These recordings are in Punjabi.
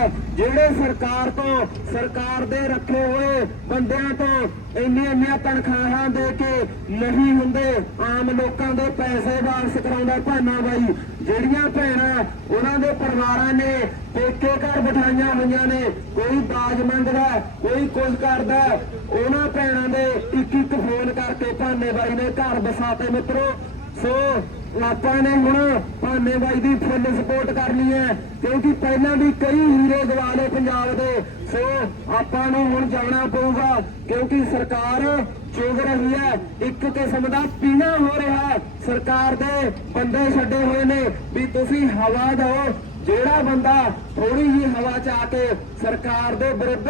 ਹੈ ਜਿਹੜੇ ਸਰਕਾਰ ਤੋਂ, ਸਰਕਾਰ ਦੇ ਰੱਖੇ ਹੋਏ ਬੰਦਿਆਂ ਤੋਂ ਇੰਨੀਆਂ ਇੰਨੀਆਂ ਤਨਖਾਹਾਂ ਦੇ ਕੇ ਨਹੀਂ ਹੁੰਦੇ, ਆਮ ਲੋਕਾਂ ਦੇ ਪੈਸੇ ਵਾਪਸ ਕਰਾਉਂਦਾ ਭਾਨਾ ਬਾਈ। ਜਿਹੜੀਆਂ ਭੈਣਾਂ ਉਹਨਾਂ ਦੇ ਪਰਿਵਾਰਾਂ ਨੇ ਪੇਕੇ ਘਰ ਬਿਠਾਈਆਂ ਹੋਈਆਂ ਨੇ, ਕੋਈ ਬਾਜ ਮੰਗਦਾ, ਕੋਈ ਕੁਝ ਕਰਦਾ, ਉਹਨਾਂ ਭੈਣਾਂ ਦੇ ਇੱਕ ਇੱਕ ਫੋਨ ਕਰਕੇ ਭਾਨੇ ਬਾਈ ਨੇ ਘਰ ਵਸਾਤੇ ਮਿੱਤਰੋ ਸੋ ਆਪਾਂ ਨੇ ਹੁਣ ਭਾਨੇ ਬਾਈ ਦੀ ਫੁੱਲ ਸਪੋਰਟ ਕਰਨੀ ਹੈ, ਕਿਉਂਕਿ ਪਹਿਲਾਂ ਵੀ ਕਈ ਹੀਰੇ ਗਵਾ ਪੰਜਾਬ ਦੇ। ਸੋ ਆਪਾਂ ਨੂੰ ਹੁਣ ਜਾਣਾ ਪਊਗਾ, ਕਿਉਂਕਿ ਸਰਕਾਰ ਚੁਗ ਰਹੀ ਹੈ, ਇੱਕ ਕਿਸਮ ਦਾ ਪੀਣਾ ਹੋ ਰਿਹਾ ਸਰਕਾਰ ਦੇ ਬੰਦੇ ਛੱਡੇ ਹੋਏ ਨੇ ਵੀ ਤੁਸੀਂ ਹਵਾ ਦਿਓ, ਜਿਹੜਾ ਬੰਦਾ ਥੋੜੀ ਜਿਹੀ ਹਵਾ ਚ ਆ ਕੇ ਸਰਕਾਰ ਦੇ ਵਿਰੁੱਧ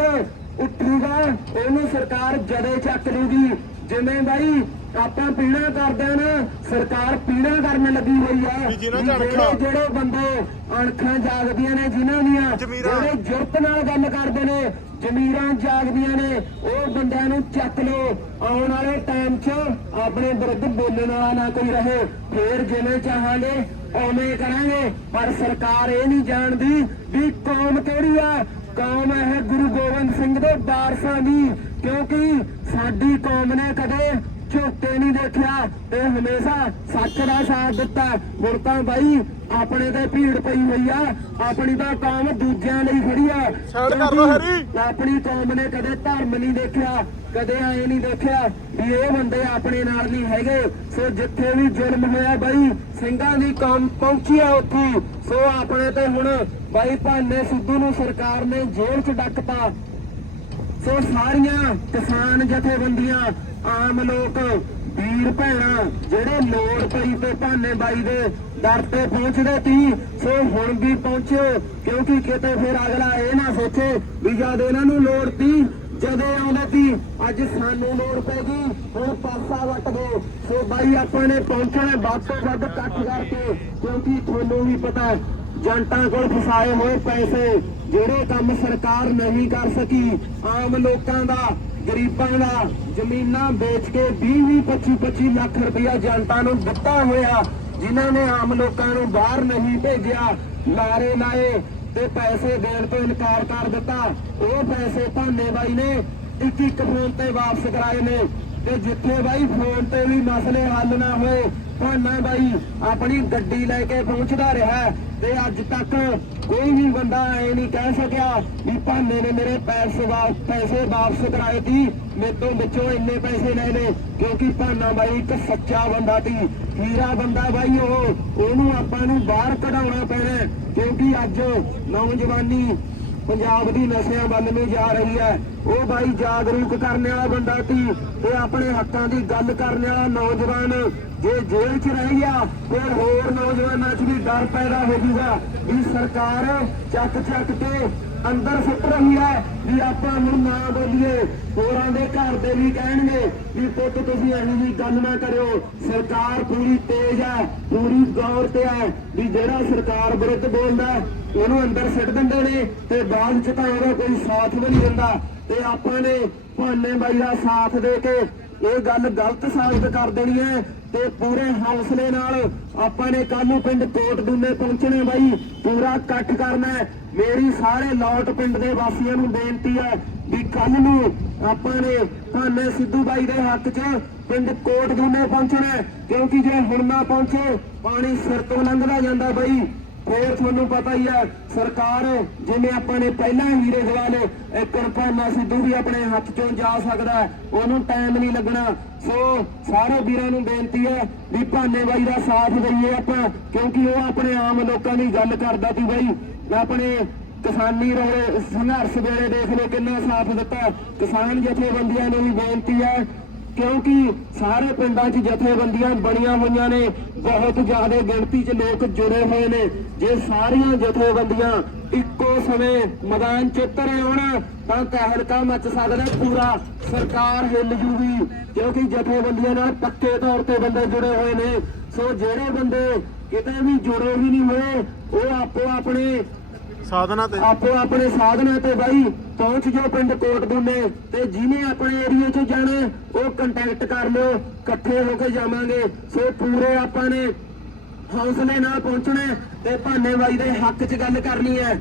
ਉੱਠੂਗਾ, ਉਹਨੂੰ ਸਰਕਾਰ ਜਦੇ ਚੱਕ ਲੂਗੀ। ਜਿਵੇਂ ਬਾਈ ਆਪਾਂ ਪੀਣਾ ਕਰਦੇ ਆ ਨਾ ਸਰਕਾਰ ਪੀਣਾ ਕਰਨ ਲੱਗੀ ਹੋਈ ਆ। ਜਿਹੜੇ- ਬੰਦੇ ਅਣਖਾਂ ਜਾਗਦੀਆਂ ਨੇ ਜਿਨ੍ਹਾਂ ਦੀਆਂ। ਜਿਹੜੇ ਜੁਰਤ ਨਾਲ ਗੱਲ ਕਰਦੇ ਨੇ ਜ਼ਮੀਰਾਂ ਜਾਗਦੀਆਂ ਨੇ ਉਹ ਬੰਦਿਆਂ ਨੂੰ ਚੱਕ ਲਓ। ਆਉਣ ਵਾਲੇ ਟਾਈਮ 'ਚ ਆਪਣੇ ਵਿਰੁੱਧ ਬੋਲਣ ਵਾਲਾ ਨਾ ਕੋਈ ਰਹੇ। ਫੇਰ ਜਿਵੇਂ ਚਾਹਾਂਗੇ ਉਵੇਂ ਕਰਾਂਗੇ। ਪਰ ਸਰਕਾਰ ਇਹ ਨਹੀਂ ਜਾਣਦੀ ਵੀ ਕੌਮ ਕਿਹੜੀ ਆ। ਕੌਮ ਹੈ ਗੁਰੂ ਗੋਬਿੰਦ ਸਿੰਘ ਦੇ ਵਾਰਸਾਂ ਦੀ। ਕਿਉਂਕਿ ਸਾਡੀ ਕੌਮ ਨੇ ਕਦੇ ਝੋਟੇ ਨਹੀਂ ਦੇਖਿਆ। ਤੇ ਹਮੇਸ਼ਾ ਸੱਚ ਦਾ ਸਾਥ ਦਿੱਤਾ। ਹੁਣ ਤਾਂ ਬਾਈ ਆਪਣੇ ਤੇ ਭੀੜ ਪਈ ਹੋਈ ਆ। ਆਪਣੀ ਤਾਂ ਕੌਮ ਦੂਜਿਆਂ ਲਈ ਖੜੀ ਆ। ਸਾਈਡ ਕਰ ਕਿਉਂਕਿ ਹੈਰੀ। ਆਪਣੀ ਕੌਮ ਨੇ ਕਦੇ ਧਰਮ ਨਹੀਂ ਦੇਖਿਆ ਕਦੇ ਐ ਨਹੀਂ ਦੇਖਿਆ ਵੀ ਇਹ ਬੰਦੇ ਆਪਣੇ ਨਾਲ ਨਹੀਂ ਹੈਗੇ। ਸੋ ਜਿੱਥੇ ਵੀ ਜ਼ੁਲਮ ਹੋਇਆ ਬਾਈ ਸਿੰਘਾਂ ਦੀ ਕੌਮ ਪਹੁੰਚੀ ਆ ਉੱਥੇ। ਸੋ ਆਪਣੇ ਤੇ ਹੁਣ ਬਾਈ ਭਾਨੇ ਸਿੱਧੂ ਨੂੰ ਸਰਕਾਰ ਨੇ ਜੇਲ੍ਹ 'ਚ ਡੱਕਤਾ ਸੋ ਸਾਰੀਆਂ ਕਿਸਾਨ ਜਥੇਬੰਦੀਆਂ, ਆਮ ਲੋਕ, ਵੀਰ ਭੈਣਾਂ, ਜਿਹੜੇ ਲੋੜ ਪਈ ਤੇ ਭਾਨੇ ਬਾਈ ਦੇ ਦਰ ਤੇ ਪਹੁੰਚਦੇ ਸੀ, ਸੋ ਹੁਣ ਵੀ ਪਹੁੰਚਿਓ, ਕਿਉਂਕਿ ਕਿਤੇ ਫਿਰ ਅਗਲਾ ਇਹ ਨਾ ਸੋਚੇ ਵੀ ਜਦ ਇਹਨਾਂ ਨੂੰ ਲੋੜ ਸੀ, ਜਦੋਂ ਆਉਂਦੇ ਸੀ, ਅੱਜ ਸਾਨੂੰ ਲੋੜ ਪੈ ਗਈ ਹੁਣ ਪਾਸਾ ਵੱਟ ਦੋ। ਸੋ ਬਾਈ, ਆਪਾਂ ਨੇ ਪਹੁੰਚਣਾ, ਵੱਧ ਤੋਂ ਵੱਧ ਇਕੱਠ ਕਰਕੇ, ਕਿਉਂਕਿ ਤੁਹਾਨੂੰ ਵੀ ਪਤਾ ਜਨਤਾ ਕੋਲ ਫਸਾਏ ਹੋਏ ਪੈਸੇ ਜਿਹੜੇ ਕੰਮ ਸਰਕਾਰ ਨਹੀਂ ਕਰ ਸਕੀ, ਆਮ ਲੋਕਾਂ ਦਾ, ਗਰੀਬਾਂ ਦਾ, ਜ਼ਮੀਨਾਂ ਵੇਚ ਕੇ 20 20 25 25 ਲੱਖ ਰੁਪਇਆ ਜਨਤਾ ਨੂੰ ਦਿੱਤਾ ਹੋਇਆ, ਜਿਨ੍ਹਾਂ ਨੇ ਆਮ ਲੋਕਾਂ ਨੂੰ ਬਾਹਰ ਨਹੀਂ ਭੇਜਿਆ, ਲਾਰੇ ਲਾਏ ਤੇ ਪੈਸੇ ਦੇਣ ਤੋਂ ਇਨਕਾਰ ਕਰ ਦਿੱਤਾ। ਉਹ ਪੈਸੇ ਭਾਨੇ ਬਾਈ ਨੇ ਇੱਕ ਇੱਕ ਫੋਨ ਤੇ ਵਾਪਸ ਕਰਾਏ ਨੇ ਤੇ ਜਿੱਥੇ ਬਾਈ ਫੋਨ ਤੇ ਵੀ ਮਸਲੇ ਹੱਲ ਨਾ ਹੋਏ ਭਾਨਾ ਬਾਈ ਆਪਣੀ ਗੱਡੀ ਲੈ ਕੇ ਪਹੁੰਚਦਾ ਰਿਹਾ ਤੇ ਅੱਜ ਤੱਕ ਕੋਈ ਵੀ ਬੰਦਾ ਐ ਨਹੀਂ ਕਹਿ ਸਕਿਆ ਵੀ ਭਾਨੇ ਨੇ ਮੇਰੇ ਪੈਸੇ ਵਾਪਸ ਪੈਸੇ ਵਾਪਸ ਕਰਾਏ ਸੀ। ਮੇਰੇ ਤੋਂ ਵਿੱਚੋਂ ਇੰਨੇ ਪੈਸੇ ਲੈ ਲਏ, ਕਿਉਂਕਿ ਭਾਨਾ ਬਾਈ ਇੱਕ ਸੱਚਾ ਬੰਦਾ ਸੀ। ਹੀਰਾ ਬੰਦਾ ਬਾਈ ਉਹ, ਉਹਨੂੰ ਆਪਾਂ ਨੂੰ ਬਾਹਰ ਕਢਾਉਣਾ ਪੈਣਾ, ਕਿਉਂਕਿ ਅੱਜ ਨੌਜਵਾਨੀ ਪੰਜਾਬ ਦੀ ਨਸ਼ਿਆਂ ਵੱਲ ਨੂੰ ਜਾ ਰਹੀ ਹੈ। ਉਹ ਬਾਈ ਜਾਗਰੂਕ ਕਰਨ ਵਾਲਾ ਬੰਦਾ ਸੀ ਤੇ ਆਪਣੇ ਹੱਕਾਂ ਦੀ ਗੱਲ ਕਰਨ ਵਾਲਾ ਨੌਜਵਾਨ। ਜੇ ਜੇਲ੍ਹ 'ਚ ਰਹਿ ਗਿਆ, ਫਿਰ ਹੋਰ ਨੌਜਵਾਨਾਂ 'ਚ ਵੀ ਡਰ ਪੈਦਾ ਹੋ ਜਾਊਗਾ। ਵੀ ਸਰਕਾਰ ਚੱਕ ਚੱਕ ਕੇ ਅੰਦਰ ਸੁੱਟ ਰਹੀ ਹੈ ਵੀ ਆਪਾਂ ਹੁਣ ਨਾ ਬੋਲੀਏ। ਹੋਰਾਂ ਦੇ ਘਰ ਦੇ ਵੀ ਕਹਿਣਗੇ ਵੀ ਪੁੱਤ ਤੁਸੀਂ ਇਹੋ ਜਿਹੀ ਗੱਲ ਨਾ ਕਰਿਓ। ਸਰਕਾਰ ਪੂਰੀ ਤੇਜ਼ ਹੈ, ਪੂਰੀ ਗੌਰ ਤੇ ਹੈ ਵੀ ਜਿਹੜਾ ਸਰਕਾਰ ਵਿਰੁੱਧ ਬੋਲਦਾ ਉਹਨੂੰ ਅੰਦਰ ਸਿੱਟ ਦਿੰਦੇ ਨੇ ਤੇ ਬਾਅਦ ਚ ਤਾਂ ਉਹਦਾ ਕੋਈ ਸਾਥ ਵੀ ਨਹੀਂ ਦਿੰਦਾ। ਤੇ ਆਪਾਂ ਨੇ ਭਾਨੇ ਬਾਈ ਦਾ ਸਾਥ ਦੇ ਕੇ ਇਹ ਗੱਲ ਗਲਤ ਸਾਬਤ ਕਰ ਦੇਣੀ ਹੈ। ਤੇ ਪੂਰੇ ਹੌਸਲੇ ਨਾਲ ਆਪਾਂ ਨੇ ਕੱਲ ਨੂੰ ਪਿੰਡ ਕੋਟ ਦੁੰਨੇ ਪਹੁੰਚਣੇ ਬਾਈ, ਪੂਰਾ ਇਕੱਠ ਕਰਨਾ ਮੇਰੀ ਸਾਰੇ ਲੋਟ ਪਿੰਡ ਦੇ ਵਾਸੀਆਂ ਨੂੰ ਬੇਨਤੀ ਹੈ ਵੀ ਕੱਲ ਨੂੰ ਆਪਾਂ ਨੇ ਭਾਨੇ ਸਿੱਧੂ ਬਾਈ ਦੇ ਹੱਕ 'ਚ ਪਿੰਡ ਕੋਟ ਦੁੰਨੇ ਪਹੁੰਚਣਾ ਹੈ। ਕਿਉਂਕਿ ਜੇ ਹੁਣ ਨਾ ਪਹੁੰਚੇ, ਪਾਣੀ ਸਿਰ ਤੋਂ ਲੰਘਦਾ ਜਾਂਦਾ ਬਾਈ। ਫੇਰ ਤੁਹਾਨੂੰ ਪਤਾ ਹੀ ਹੈ ਸਰਕਾਰ ਜਿਵੇਂ ਆਪਾਂ ਨੇ ਪਹਿਲਾਂ ਹੀਰੇ ਦਿਵਾਲੇ ਇੱਕ ਰੁਪਇਆ ਸਿੱਧੂ ਵੀ ਆਪਣੇ ਹੱਥ ਚੋਂ ਜਾ ਸਕਦਾ ਉਹਨੂੰ ਟਾਈਮ ਨਹੀਂ ਲੱਗਣਾ। ਸੋ ਸਾਰੇ ਵੀਰਾਂ ਨੂੰ ਬੇਨਤੀ ਹੈ ਵੀ ਭਾਨੇ ਬਾਈ ਦਾ ਸਾਥ ਦਈਏ ਆਪਾਂ, ਕਿਉਂਕਿ ਉਹ ਆਪਣੇ ਆਮ ਲੋਕਾਂ ਦੀ ਗੱਲ ਕਰਦਾ ਸੀ ਬਾਈ ਆਪਣੇ ਕਿਸਾਨੀ ਰੋਲੇ, ਸੰਘਰਸ਼ ਵੇਲੇ ਦੇਖ ਲਓ ਕਿੰਨਾ ਸਾਥ ਦਿੱਤਾ। ਕਿਸਾਨ ਜਥੇਬੰਦੀਆਂ ਨੂੰ ਵੀ ਬੇਨਤੀ ਹੈ ਕਿਉਂਕਿ ਸਾਰੇ ਪਿੰਡਾਂ 'ਚ ਜਥੇਬੰਦੀਆਂ ਬਣੀਆਂ ਹੋਈਆਂ ਨੇ, ਬਹੁਤ ਜ਼ਿਆਦਾ ਗਿਣਤੀ 'ਚ ਲੋਕ ਜੁੜੇ ਹੋਏ ਨੇ। ਜੇ ਸਾਰੀਆਂ ਜਥੇਬੰਦੀਆਂ ਇੱਕੋ ਸਮੇਂ ਮੈਦਾਨ 'ਚ ਉਤਰੇ ਆਉਣ ਤਾਂ ਤਹਿਲਕਾ ਮਚ ਸਕਦਾ ਪੂਰਾ ਸਰਕਾਰ ਹਿੱਲ ਜੂਗੀ। ਕਿਉਂਕਿ ਜਥੇਬੰਦੀਆਂ ਨਾਲ ਪੱਕੇ ਤੌਰ ਤੇ ਬੰਦੇ ਜੁੜੇ ਹੋਏ ਨੇ। ਸੋ ਜਿਹੜੇ ਬੰਦੇ ਕਿਤੇ ਵੀ ਜੁੜੇ ਵੀ ਨਹੀਂ ਹੋਏ, ਉਹ ਆਪੋ ਆਪਣੇ ਸਾਧਨਾ ਤੇ। ਆਪੋ ਆਪਣੇ ਸਾਧਨਾਂ ਤੇ ਬਾਈ, ਪਹੁੰਚ ਜਾਓ ਪਿੰਡ ਕੋਟ ਦੁੰਨੇ ਤੇ ਜਿਹਨੇ ਆਪਣੇ ਏਰੀਆ 'ਚ ਜਾਣਾ, ਉਹ ਕੰਟੈਕਟ ਕਰ ਲਿਓ, ਇਕੱਠੇ ਹੋ ਕੇ ਜਾਵਾਂਗੇ। ਸੋ ਪੂਰੇ ਆਪਾਂ ਨੇ ਹੌਸਲੇ ਨਾਲ ਪਹੁੰਚਣਾ ਤੇ ਭਾਨੇ ਬਾਈ ਦੇ ਹੱਕ 'ਚ ਗੱਲ ਕਰਨੀ ਹੈ।